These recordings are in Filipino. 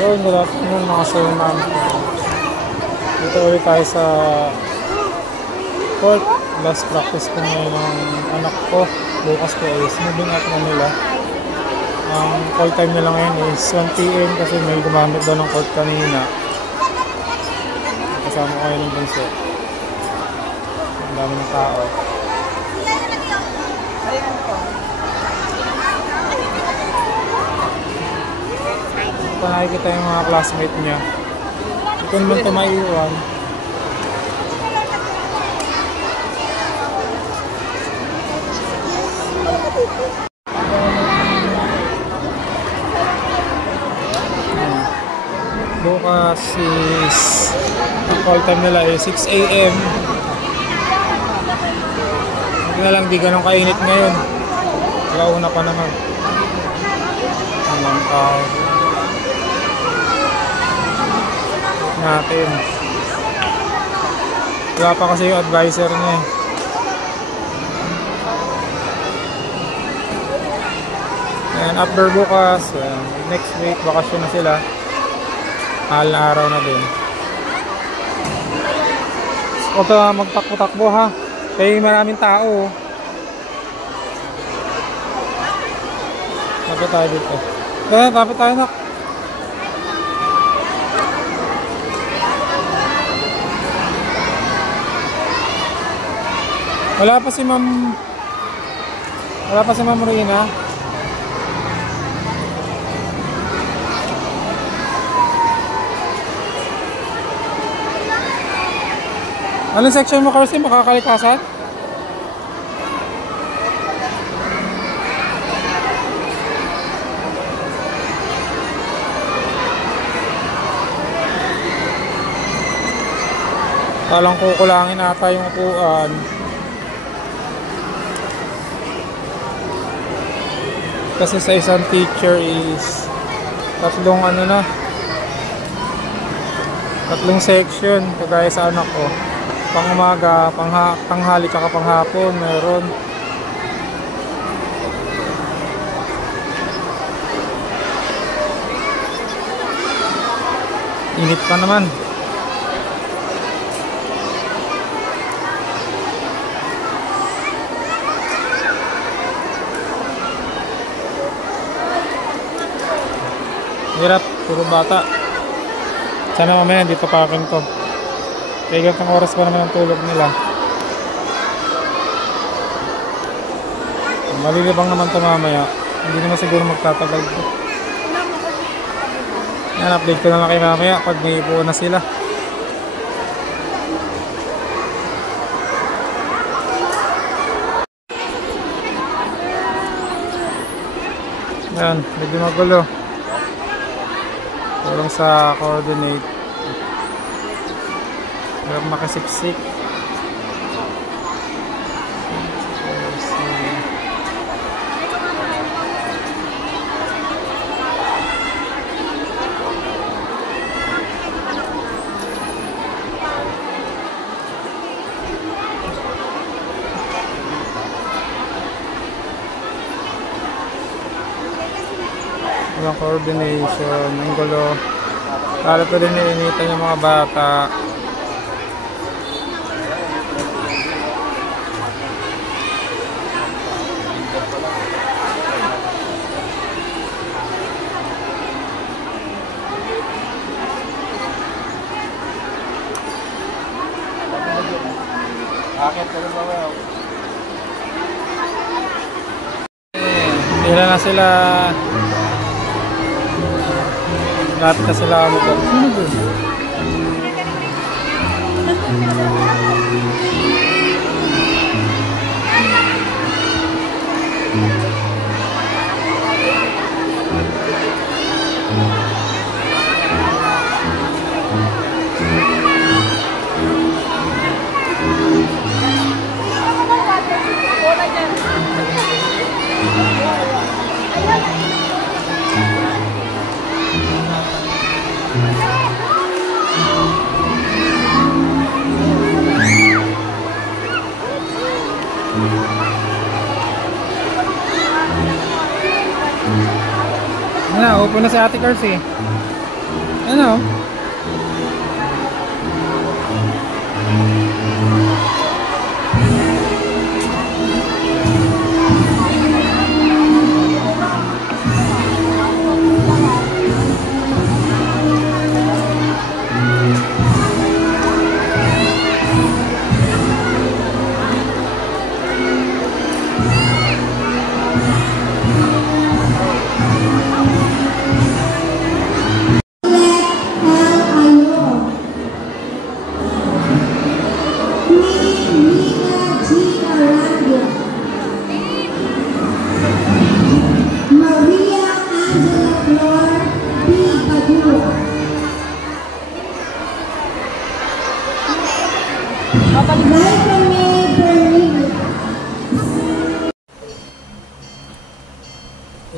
Yun, good afternoon mga sir ma'am. Dito ulit tayo sa court. Last practice ko ngayon ng anak ko. Bukas po is moving up na nila. Ang call time nila ngayon is 1 PM kasi may gumamit daw ng court kanina. Kasama ko ngayon ng bunso. Ang dami ng tao. Ito nakikita yung mga classmate niya. Ito naman ito maiiwan. Bukas is ang call time nila is 6 AM. Hindi na lang di ganun kainit ngayon. Launa pa naman. Anong tao natin. Wala pa kasi yung advisor niya eh. And after bukas, next week, bakasyon na sila. Mahal na araw na din. Huwag ka magtakbo-takbo ha. Kaya maraming tao. Tapos tayo dito. Tapos tayo na. Wala pa si Ma'am Rina. Anong section mo, Carson? Makakalikasan? Talang kukulangin ata yung upuan. Kasi sa isang teacher is tatlong section kagaya sa anak ko. Pang umaga, tanghali tsaka panghapon meron. Init pa naman. Hirap, puro bata. Sana mamaya hindi papakin ko. Kaya gantong oras pa naman ang tulog nila. Malilibang naman ito mamaya. Hindi naman siguro magtatagal ito. Yan, update ko na lang kayo mamaya pag may ipo na sila. Yan, medyo magulo. Walang sa coordinate. Hirap makasiksik. Walang coordination, ang gulo. Lalo pa rin nilinitan yung mga bata. Ilan na sila. Lahat na sila po. Na, upo na si Ate Cars eh. Ano?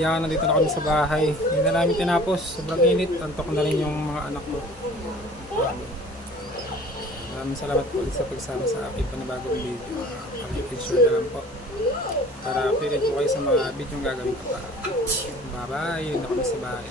Yan, nandito na kami sa bahay. Hindi na namin tinapos. Sobrang init. Antok na rin yung mga anak ko. Maraming salamat po ulit sa pagsama sa aking panibagong video. Pag-share na lang po. Para updated po kayo sa mga video yung gagawin ko pa. Bye-bye. Yun na kami sa bahay.